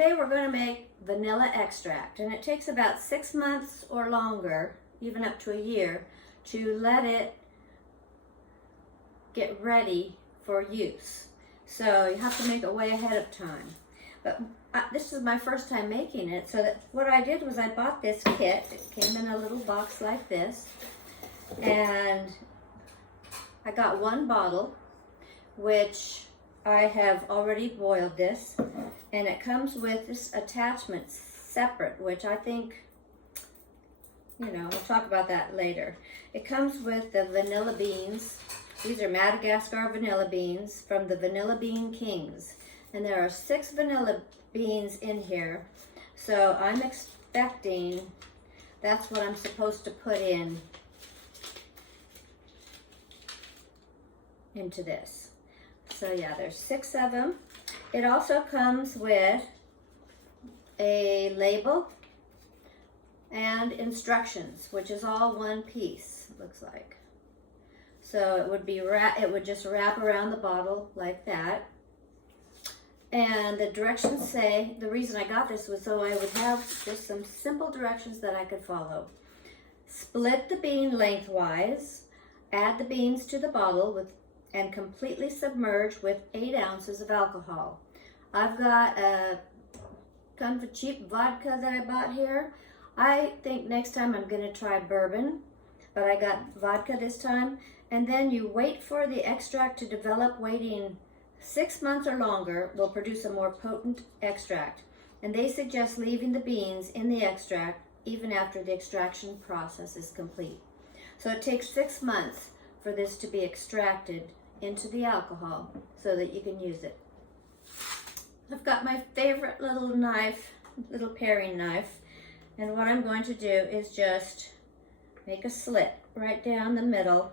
today we're going to make vanilla extract, and it takes about 6 months or longer, even up to a year, to let it get ready for use. So you have to make it way ahead of time. But this is my first time making it, so what I did was I bought this kit. It came in a little box like this, and I got 1 bottle, which I have already boiled this, and it comes with this attachment separate, which I think, I'll talk about that later. It comes with the vanilla beans. These are Madagascar vanilla beans from the Vanilla Bean Kings. And there are 6 vanilla beans in here. So I'm expecting that's what I'm supposed to put into this. So yeah, there's 6 of them. It also comes with a label and instructions, which is all one piece, it looks like. So it would just wrap around the bottle like that. And the directions say, the reason I got this was so I would have just some simple directions that I could follow. Split the bean lengthwise, add the beans to the bottle and completely submerge with 8 ounces of alcohol. I've got a kind of cheap vodka that I bought here. I think next time I'm going to try bourbon, but I got vodka this time. And then you wait for the extract to develop. Waiting 6 months or longer will produce a more potent extract. And they suggest leaving the beans in the extract even after the extraction process is complete. So it takes 6 months for this to be extracted into the alcohol so that you can use it. I've got my favorite little knife, little paring knife, and what I'm going to do is just make a slit right down the middle.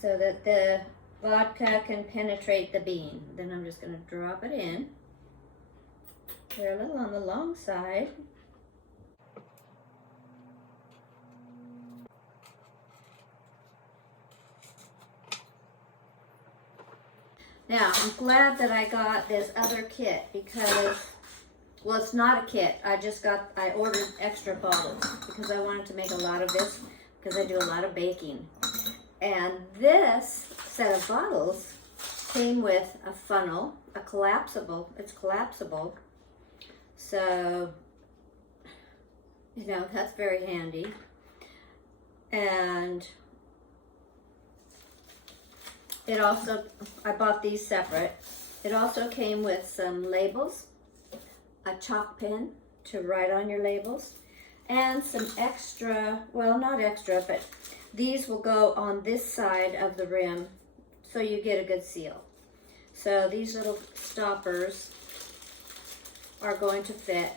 So that the vodka can penetrate the bean. Then I'm just going to drop it in. They're a little on the long side. Now, I'm glad that I got this other kit because, well, it's not a kit. I ordered extra bottles because I wanted to make a lot of this because I do a lot of baking. And this set of bottles came with a funnel, it's collapsible. So, that's very handy. And it also, I bought these separate. It also came with some labels, a chalk pen to write on your labels, and some extra, well, not extra, but these will go on this side of the rim so you get a good seal. So these little stoppers are going to fit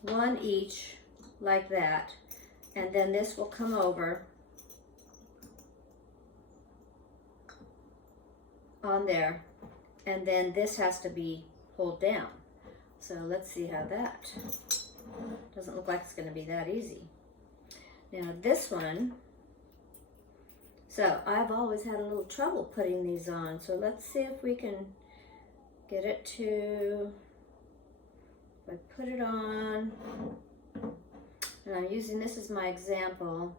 1 each like that. And then this will come over on there. And then this has to be pulled down. So let's see how that, doesn't look like it's going to be that easy. Now this one, so I've always had a little trouble putting these on. So let's see if we can get it to, if I put it on, and I'm using this as my example.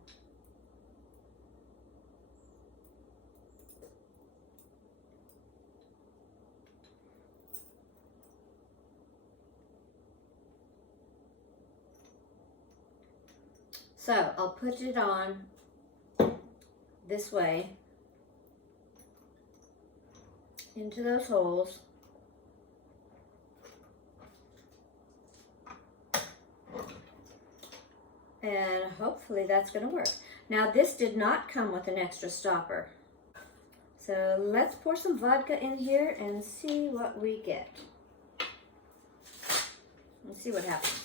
So I'll put it on this way into those holes. And hopefully that's going to work. Now this did not come with an extra stopper. So let's pour some vodka in here and see what we get. Let's see what happens.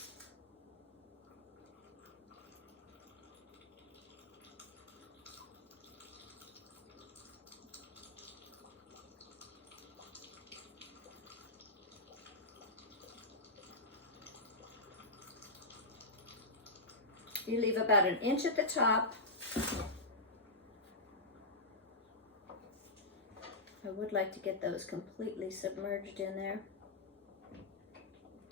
You leave about 1 inch at the top I would like to get those completely submerged in there.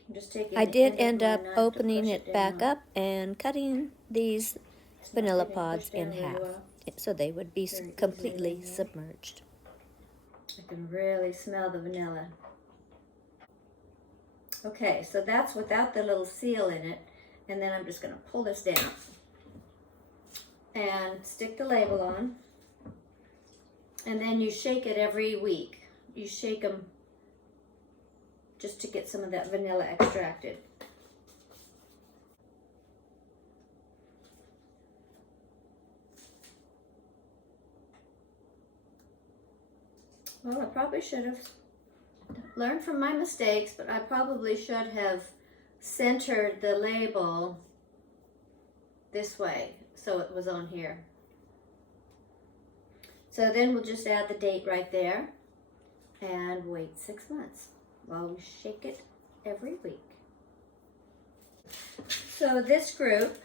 I'm just taking I the did end of end my up knife to opening push it back down. up and cutting these It's not vanilla getting pods pushed down in really half well. so they would be Very easily completely in here. submerged. I can really smell the vanilla. Okay, so that's without the little seal in it. And then I'm just going to pull this down and stick the label on. And then you shake it every week. You shake them just to get some of that vanilla extracted. Well, I probably should have learned from my mistakes, but I probably should have centered the label this way so it was on here. So then we'll just add the date right there and wait 6 months while we shake it every week. So this group,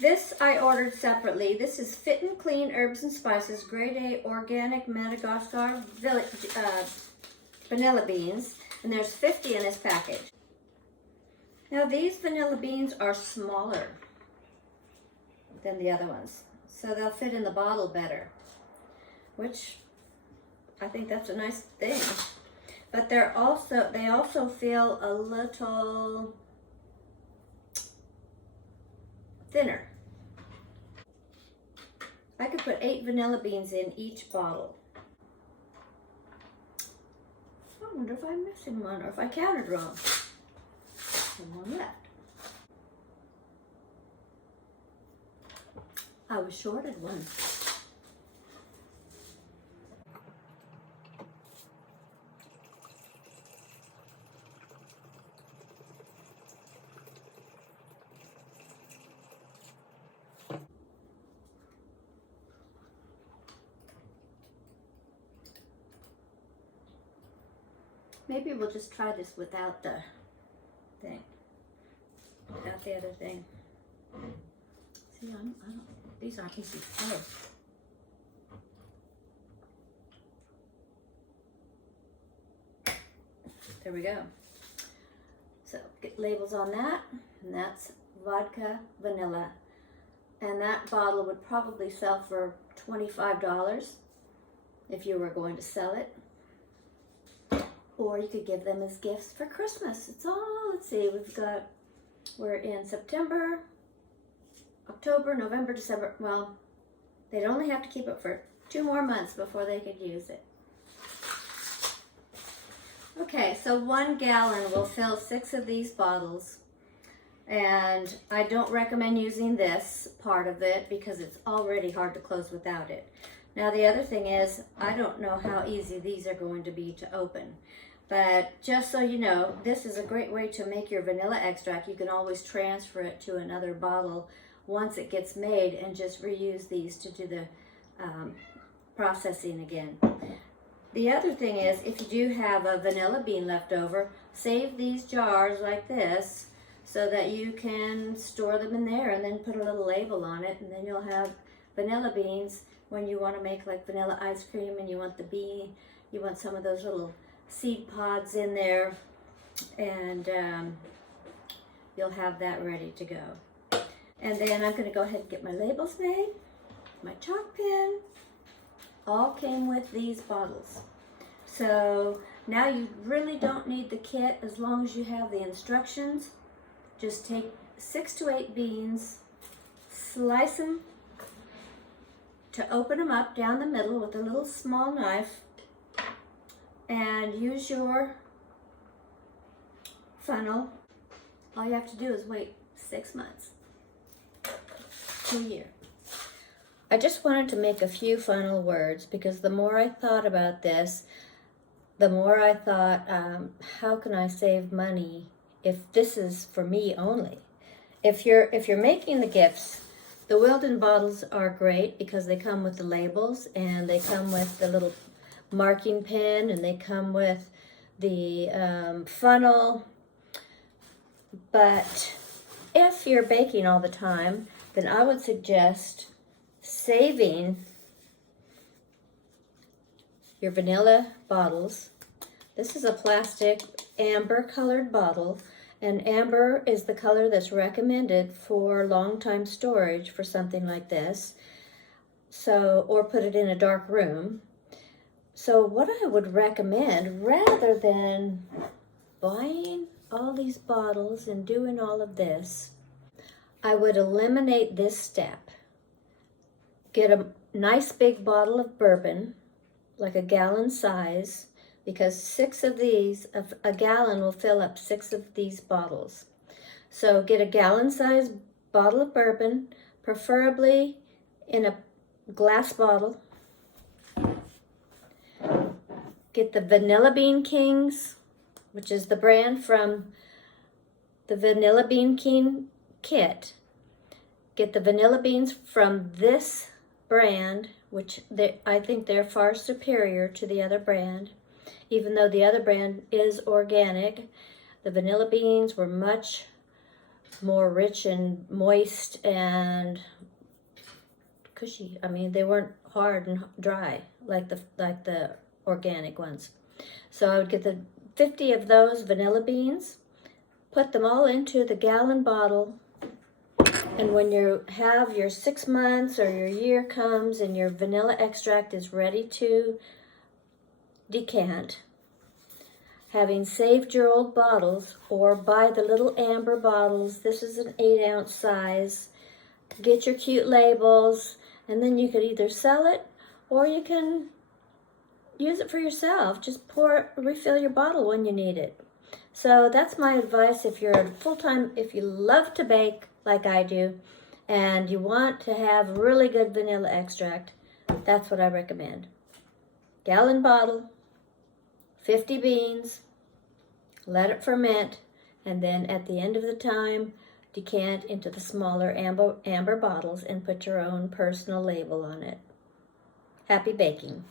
this I ordered separately. This is Fit and Clean Herbs and Spices, Grade A Organic Madagascar vanilla beans, and there's 50 in this package. Now these vanilla beans are smaller than the other ones, so they'll fit in the bottle better, which I think that's a nice thing. But they also feel a little thinner. I could put 8 vanilla beans in each bottle. I wonder if I'm missing one or if I counted wrong. And one left. I was shorted one. Maybe we'll just try this without the thing, without the other thing. See, I don't, these aren't easy to play. There we go. So get labels on that, and that's vodka vanilla. And that bottle would probably sell for $25 if you were going to sell it. Or you could give them as gifts for Christmas. It's all, let's see, we're in September, October, November, December. Well, they'd only have to keep it for 2 more months before they could use it. Okay, so 1 gallon will fill 6 of these bottles. And I don't recommend using this part of it because it's already hard to close without it. Now the other thing is, I don't know how easy these are going to be to open. But just so you know, this is a great way to make your vanilla extract. You can always transfer it to another bottle once it gets made and just reuse these to do the processing again. The other thing is, if you do have a vanilla bean left over, save these jars like this so that you can store them in there and then put a little label on it, and then you'll have vanilla beans when you want to make like vanilla ice cream and you want the bean, you want some of those little seed pods in there, and you'll have that ready to go. And then I'm going to go ahead and get my labels made, my chalk pen. All came with these bottles. So now you really don't need the kit as long as you have the instructions. Just take 6 to 8 beans, slice them to open them up down the middle with a little small knife, and use your funnel. All you have to do is wait 6 months to a year. I just wanted to make a few final words because the more I thought about this, the more I thought, how can I save money if this is for me only? If you're making the gifts, the Wilden bottles are great because they come with the labels and they come with the little marking pen and they come with the funnel. But if you're baking all the time, then I would suggest saving your vanilla bottles. This is a plastic amber colored bottle, and amber is the color that's recommended for long time storage for something like this. So, or put it in a dark room. So what I would recommend, rather than buying all these bottles and doing all of this, I would eliminate this step. Get a nice big bottle of bourbon, like a gallon size, because 6 of these, a gallon will fill up 6 of these bottles. So get a gallon size bottle of bourbon, preferably in a glass bottle. Get the Vanilla Bean Kings, which is the brand from the Vanilla Bean King kit. Get the vanilla beans from this brand, which I think they're far superior to the other brand. Even though the other brand is organic, the vanilla beans were much more rich and moist and cushy. I mean, they weren't hard and dry like the organic ones. So I would get the 50 of those vanilla beans, put them all into the gallon bottle, and when you have your 6 months or your year comes and your vanilla extract is ready to decant, having saved your old bottles, or buy the little amber bottles, this is an 8-ounce size, get your cute labels, and then you could either sell it or you can use it for yourself. Just refill your bottle when you need it. So that's my advice if you're if you love to bake like I do, and you want to have really good vanilla extract, that's what I recommend. Gallon bottle, 50 beans, let it ferment, and then at the end of the time, decant into the smaller amber bottles and put your own personal label on it. Happy baking.